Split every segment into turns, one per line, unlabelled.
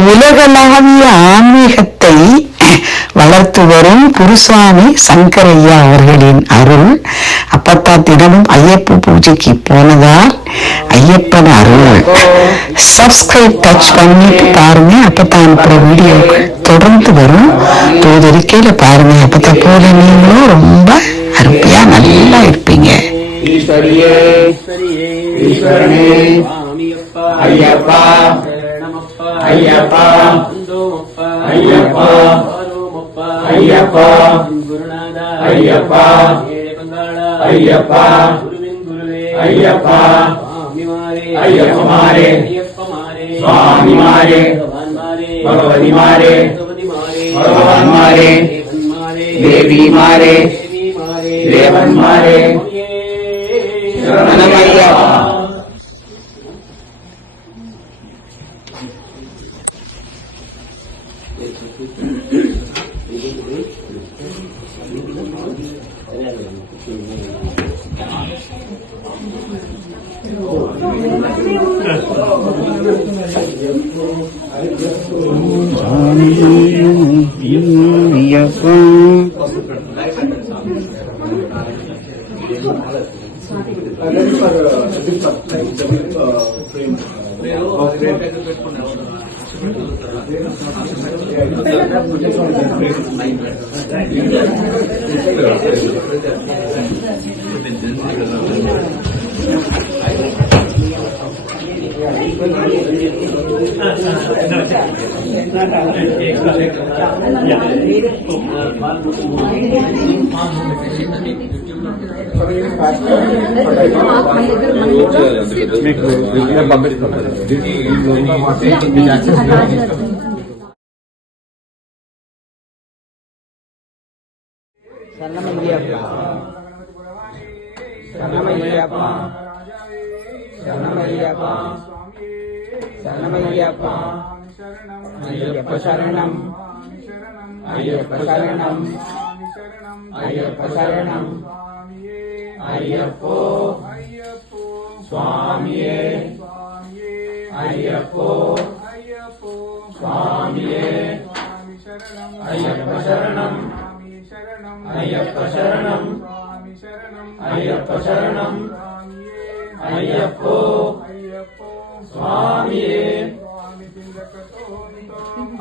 உலகளாவிய ஆன்மீகத்தை வளர்த்து வரும் குருசாமி சங்கரையா அவர்களின் அருள். அப்பத்தா தினமும் ஐயப்ப பூஜைக்கு போனதால் ஐயப்பன் அருள். சப்ஸ்கிரைப் டச் பண்ணிட்டு பாருங்க. அப்பத்தான் அனுப்புற வீடியோக்கள் தொடர்ந்து வரும். தோதறிக்கையில பாருங்க. அப்பத்தான் போல நீங்களும் ரொம்ப அருமையா நல்லா இருப்பீங்க.
ஈஸ்வரியே ஈஸ்வரனே. ஐயப்பா ஐயப்பா. ஐயப்பா. ஐயப்பா. ஐயப்பா. ஐயப்பா. ஐயப்பா. ஐயப்பமாரே. சுவாமிமாரே. பகவதிமாரே. பகவான்மாரே தேவிமாரே. தேவன்மாரே சரணமையா
పెట్టుకున్నాను Terima kasih. ஐயப்ப சரணம் ஐயப்ப சரணம் ஐயப்ப. சரணம் ஐயப்போ சுவாமியே. ஐயப்போ. சுவாமியே. ஐயப்ப சரணம் ஐயப்ப சரணம் ஐயப்ப சரணம் ஐயப்போ. சுவாமியே.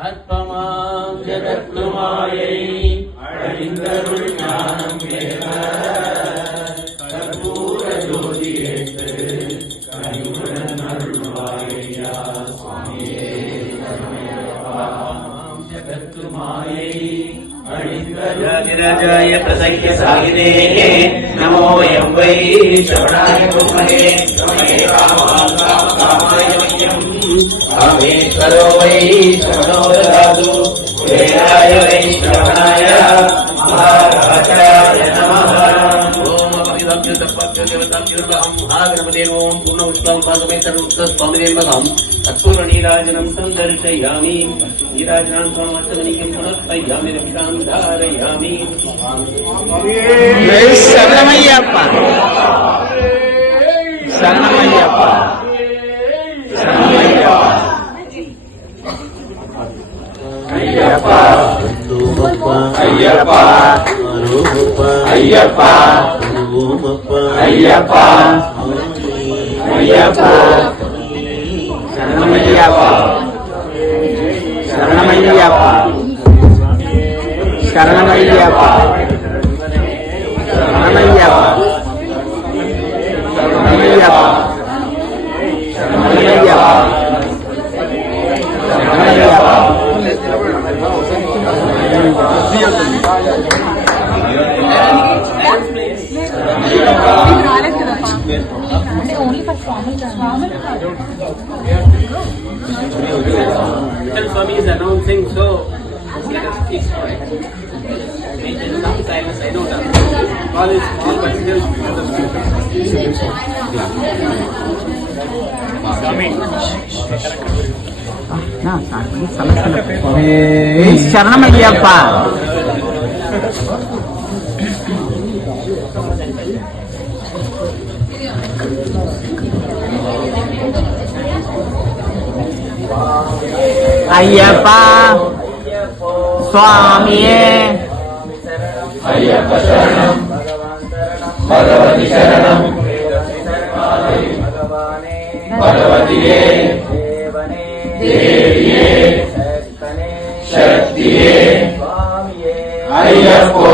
அற்பமாம் ஜகத்மாயை அழிந்தருள் ஞானம் வேத கற்பூர ஜோதி ஏற்று கனிவுடன் அருள்வாயா சுவாமியே சரணமையப்பாம் ஜகத்து மாயை அழிந்தருள் பிரசங்கிய சாகிதே நமோ எம் வை சரணாய குமரே అమేశ్వరో వై శ్రవణో దాసు వేదాయ వై శ్రవణాయ మహారాజాయ నమః ఓం అభిదభ్యుత పద్యదేవతాం నిర్వహం ఆగ్రమదేవోం పూర్ణముష్కం భాగమేతరుత్తస్వామిదేవతాం
తత్పూర్ణ శరణమయ్యప్ప. శరణ ஐயப்பா. ஐயப்பா. ஐயப்பா. ஐயப்பா. சரணமையப்பா சரணமையப்பா சரணமையப்பா சரணமையப்பா
Little Swami is announcing, so let us keep quiet. Maintain some silence, I know that. All is small, but still.
శరణమయ్యప్ప ஐயப்பா சுவாமியே.
ஐயப்ப சரணம். பகவதி சரணம். பகவதியே. தேவியே. சக்தியே. ஐயப்போ.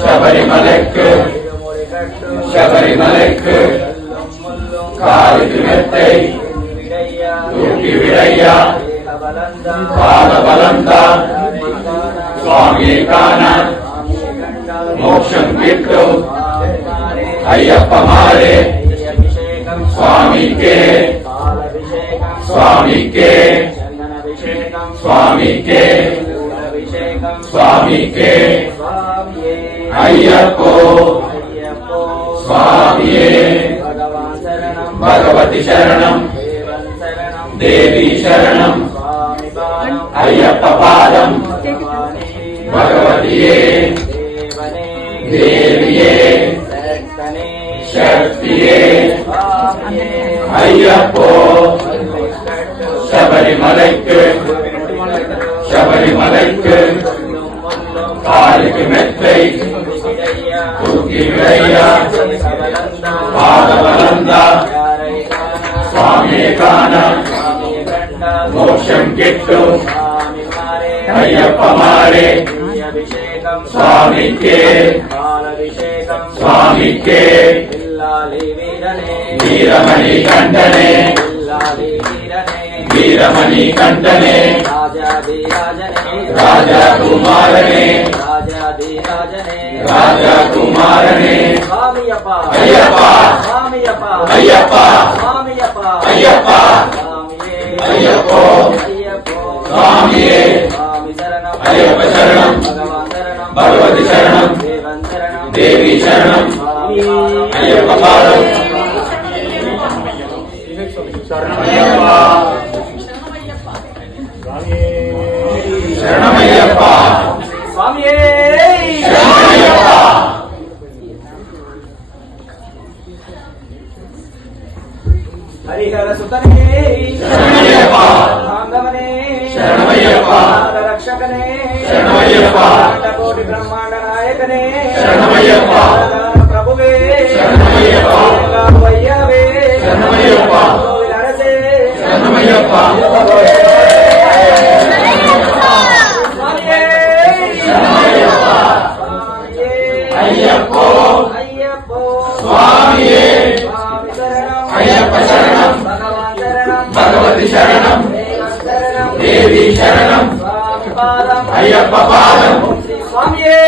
சபரிமலைக்கு. சபரிமலைக்கு. காலுக்கு மெத்தை தூக்கி விடையா பாத பாதபலந்த? சுவாமியை காண மோட்சம் கிட்டும் ஐயப்பமாரே சுவாமிக்கே? சுவாமிக்கே? சுவாமிக்கே? சுவாமிக்கே? ஐயப்போ? சுவாமியே? பகவதி சரணம். தேவி சரணம். ஐயப்ப பாதம் பகவதியே தேவியே. சக்தியே. ஐயப்போ. சபரிமலைக்கு. சபரிமலைக்கு. காலுக்கு மெத்தை. தூக்கி விடையா மோட்சம் கிட்டும் ஐயப்பமாரே. சுவாமிக்கே. சுவாமிக்கே. வீரமணி கண்டனே. வீரமணி கண்டனே. ராஜா குமாரனே ராஜா குமாரனே ஐயப்பா. ஐயப்பா. ஐயப்பா. ஐயப்போ. சுவாமியே ஐயப்ப சரணம் பகவதி சரணம் தேவி சரணம் ஐயப்ப பாதம் சரணமையப்பா சரணமையப்பா అయ్యప్ప శరణం భగవతి
శరణం దేవి
శరణం అయ్యప్ప పాదం స్వామియే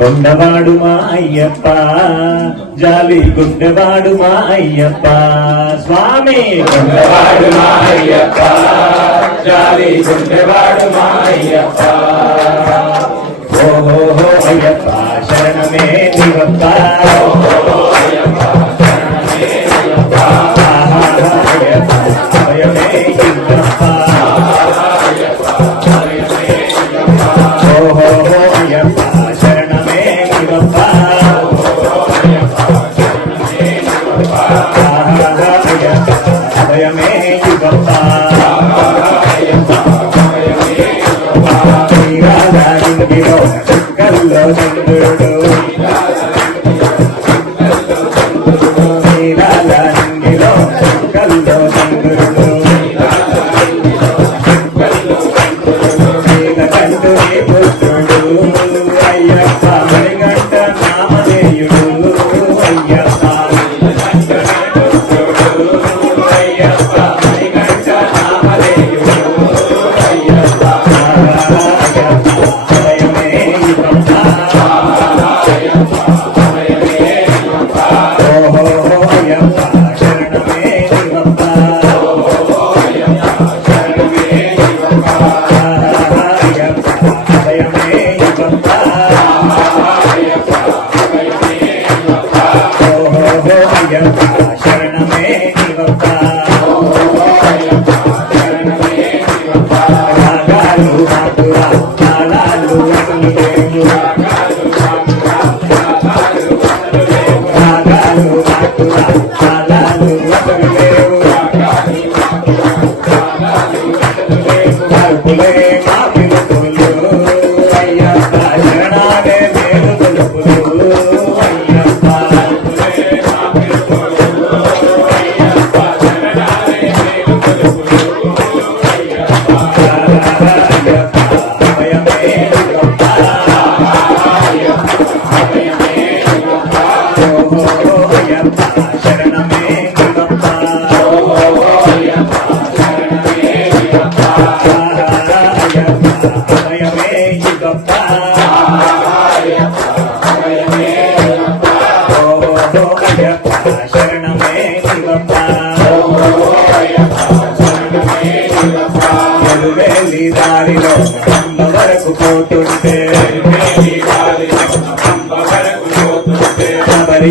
కొండవాడు మా అయ్యప్ప జాలి గుండెవాడు మా అయ్యప్ప. స్వామి కొండవాడు మా అయ్యప్ప జాలి గుండెవాడు మా అయ్యప్ప. ఓహో Ayyappa శరణమే నివప్ప Ayyappa surrender, no. la la la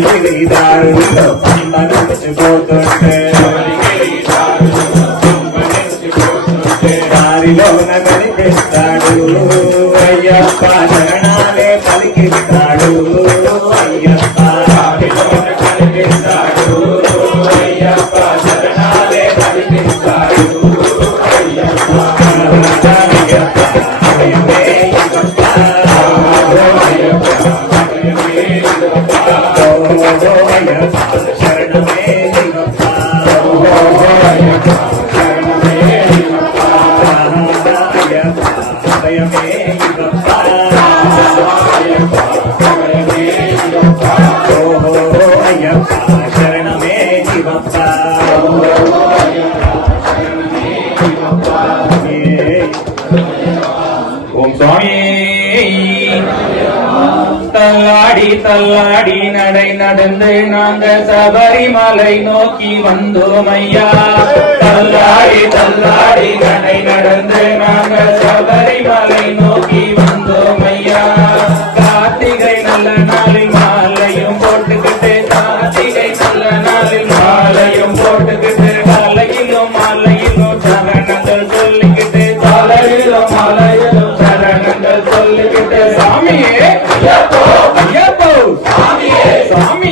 ఎవరికి దారులు సంబంధించిపోతుంటే దారిలోన కనిపిస్తాడు అయ్యప్ప శరణాలే పలికిస్తాడు. అయ్యప్ప
ஓம் சுவாமி. தள்ளாடி தள்ளாடி நடை நடந்து நாங்கள் சபரிமலை நோக்கி வந்தோம் ஐயா. தள்ளாடி தள்ளாடி நடை நடந்து நாங்கள் சபரிமலை நோக்கி சாமி